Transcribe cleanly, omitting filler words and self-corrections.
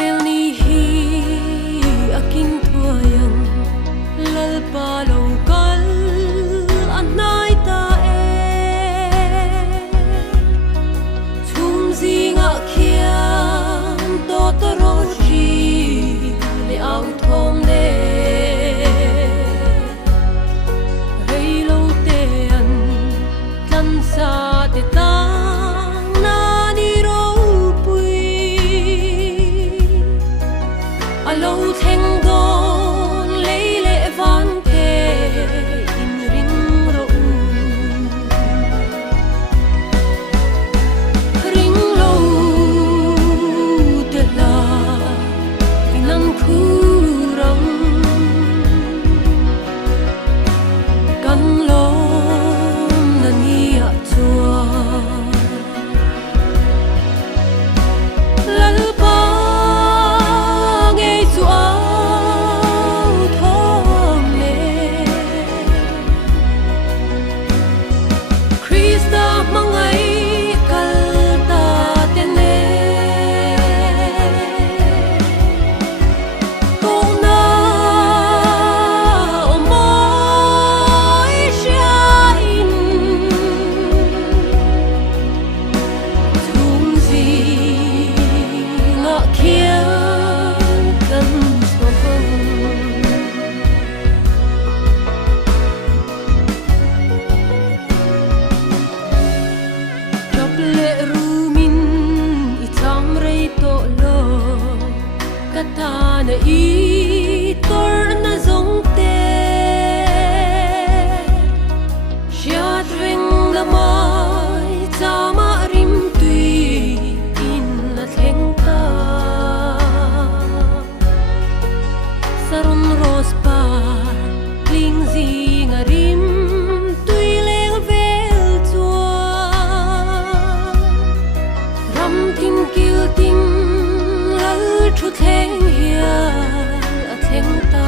vel ni hi akin thuayang lalpa lo kal anai ta thum zinga khiam to ro ji le au thom de rei lo te an tlan sa te tang na ni ro pui alo theng don le le van te in ring ro ring lo te la nan khu rong kan lo na ni a chua lalpa nge chu au thom le Krista mangai kal ta te ne ko na o moi sha in thum zi ngọ kia kan so chop le rumin I cham rei to lo kata na I tor na zong te Siat ring la mai chama rim tui in na theng ta sarun ros par ling zing a rim tui leng vel chua ram tin kil tin lal thu theng hial a theng ta